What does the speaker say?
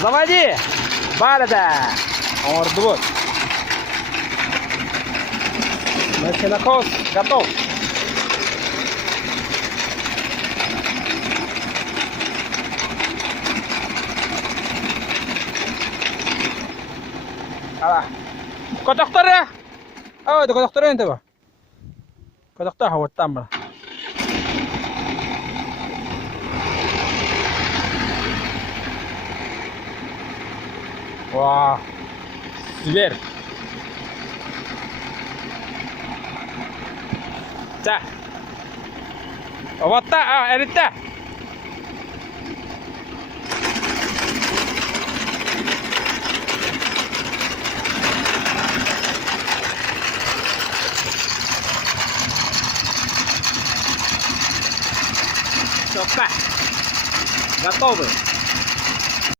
Заводи! Барда! Мордвуд. Сенокос готов. Kau dokter ya? Oh, itu kau dokternya itu, Pak. Kau dokter hawat tambah. Wah, zver. Cah. Awat tak? Edit tak? Все, готовы.